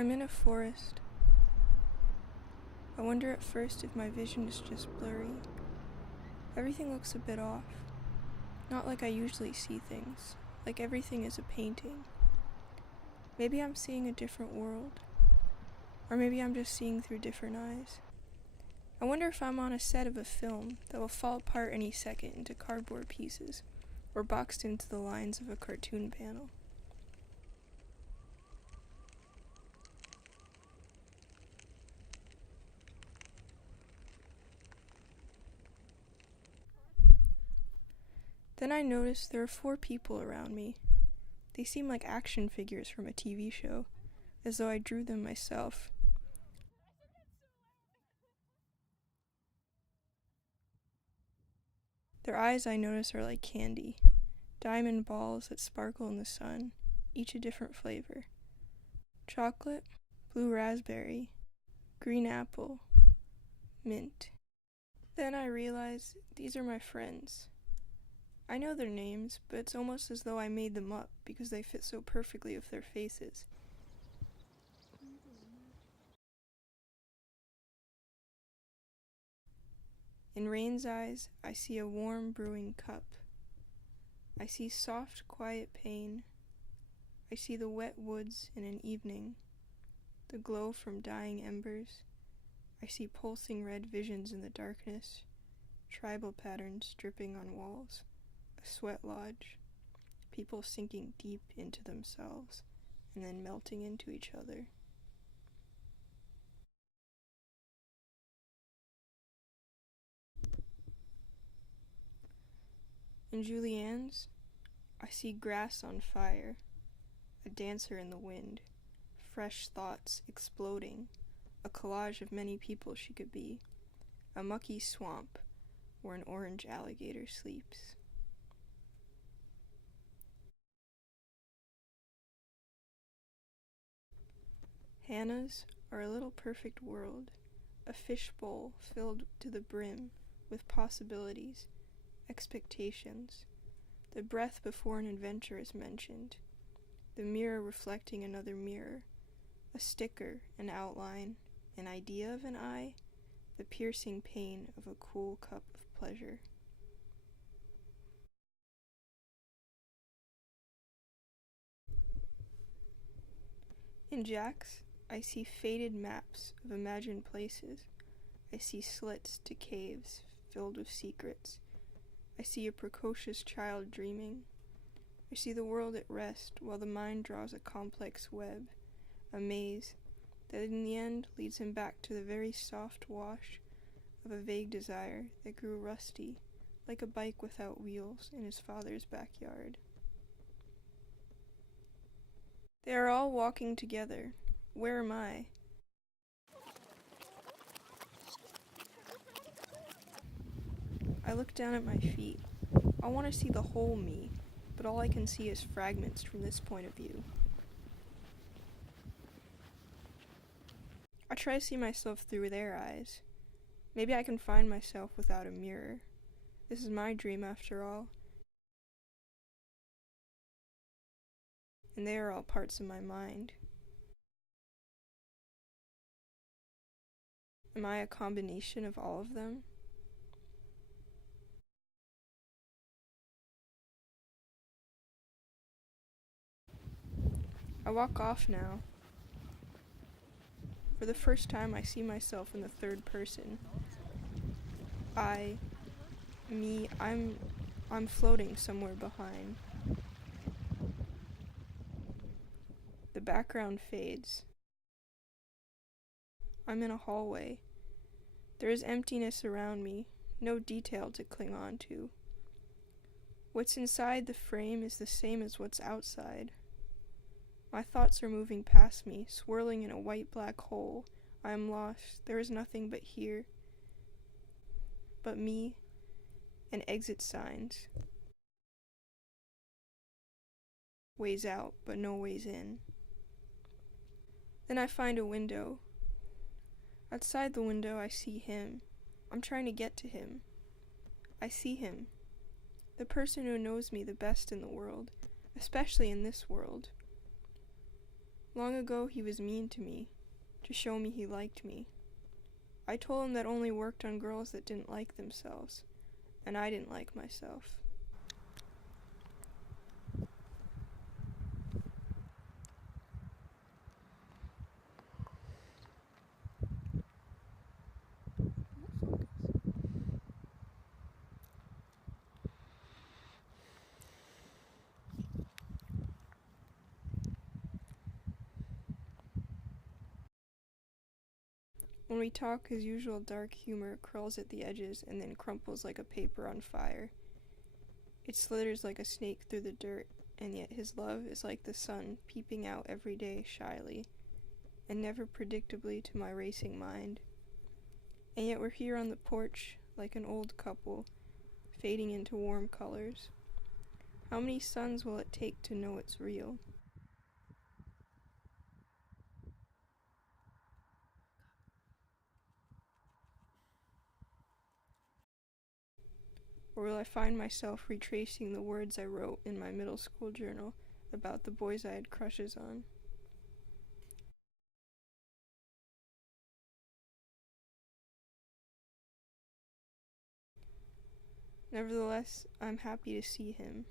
I'm in a forest. I wonder at first if my vision is just blurry. Everything looks a bit off. Not like I usually see things, like everything is a painting. Maybe I'm seeing a different world. Or maybe I'm just seeing through different eyes. I wonder if I'm on a set of a film that will fall apart any second into cardboard pieces, or boxed into the lines of a cartoon panel. Then I notice there are 4 people around me. They seem like action figures from a TV show, as though I drew them myself. Their eyes, I notice, are like candy, diamond balls that sparkle in the sun, each a different flavor. Chocolate, blue raspberry, green apple, mint. Then I realize these are my friends. I know their names, but it's almost as though I made them up because they fit so perfectly with their faces. In Rain's eyes, I see a warm brewing cup. I see soft, quiet pain. I see the wet woods in an evening, the glow from dying embers. I see pulsing red visions in the darkness, tribal patterns dripping on walls, a sweat lodge, people sinking deep into themselves and then melting into each other. In Julianne's, I see grass on fire, a dancer in the wind, fresh thoughts exploding, a collage of many people she could be, a mucky swamp where an orange alligator sleeps. Hannah's are a little perfect world, a fishbowl filled to the brim with possibilities, expectations. The breath before an adventure is mentioned, the mirror reflecting another mirror, a sticker, an outline, an idea of an eye, the piercing pain of a cool cup of pleasure. In Jack's, I see faded maps of imagined places. I see slits to caves filled with secrets. I see a precocious child dreaming. I see the world at rest while the mind draws a complex web, a maze that in the end leads him back to the very soft wash of a vague desire that grew rusty, like a bike without wheels in his father's backyard. They are all walking together. Where am I? I look down at my feet. I want to see the whole me, but all I can see is fragments from this point of view. I try to see myself through their eyes. Maybe I can find myself without a mirror. This is my dream after all. And they are all parts of my mind. Am I a combination of all of them? I walk off now. For the first time, I see myself in the third person. I'm floating somewhere behind. The background fades. I'm in a hallway. There is emptiness around me, no detail to cling on to. What's inside the frame is the same as what's outside. My thoughts are moving past me, swirling in a white black hole. I am lost. There is nothing but here. But me and exit signs. Ways out, but no ways in. Then I find a window. Outside the window, I see him. I'm trying to get to him. I see him. The person who knows me the best in the world, especially in this world. Long ago he was mean to me, to show me he liked me. I told him that only worked on girls that didn't like themselves, and I didn't like myself. When we talk, his usual dark humor curls at the edges and then crumples like a paper on fire. It slithers like a snake through the dirt, and yet his love is like the sun peeping out every day shyly, and never predictably to my racing mind. And yet we're here on the porch, like an old couple, fading into warm colors. How many suns will it take to know it's real? Or will I find myself retracing the words I wrote in my middle school journal about the boys I had crushes on? Nevertheless, I'm happy to see him.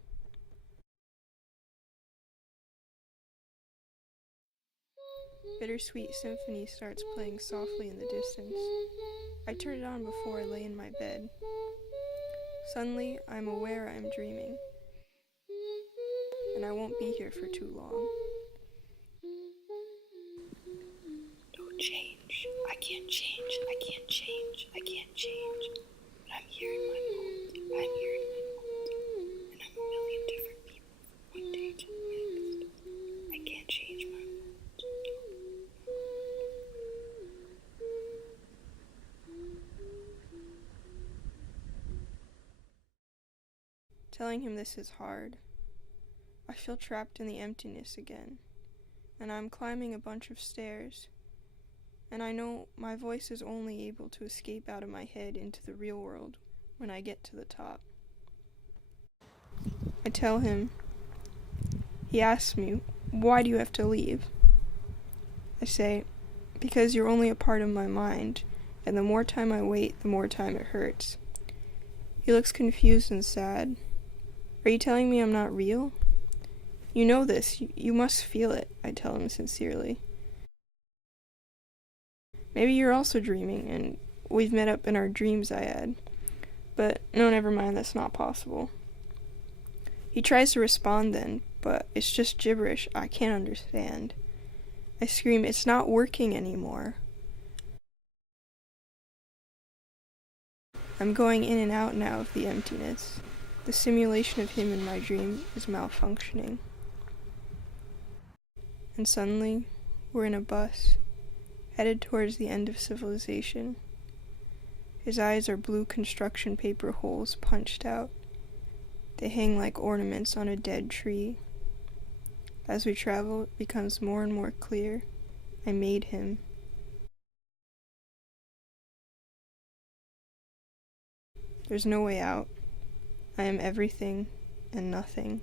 Bittersweet symphony starts playing softly in the distance. I turn it on before I lay in my bed. Suddenly, I'm aware I'm dreaming, and I won't be here for too long. Don't change. I can't change. I can't change. I can't change. But I'm here in my mold. I'm here in my mold. And I'm a million different people from one day to the next. I can't change my mold. Telling him this is hard. I feel trapped in the emptiness again, and I'm climbing a bunch of stairs, and I know my voice is only able to escape out of my head into the real world when I get to the top. I tell him. He asks me, "Why do you have to leave?" I say, "Because you're only a part of my mind, and the more time I wait, the more time it hurts." He looks confused and sad. "Are you telling me I'm not real?" "You know this. You must feel it," I tell him sincerely. "Maybe you're also dreaming, and we've met up in our dreams," I add. "But no, never mind, that's not possible." He tries to respond then, but it's just gibberish I can't understand. I scream, "It's not working anymore." I'm going in and out now of the emptiness. The simulation of him in my dream is malfunctioning. And suddenly, we're in a bus, headed towards the end of civilization. His eyes are blue construction paper holes punched out. They hang like ornaments on a dead tree. As we travel, it becomes more and more clear. I made him. There's no way out. I am everything and nothing.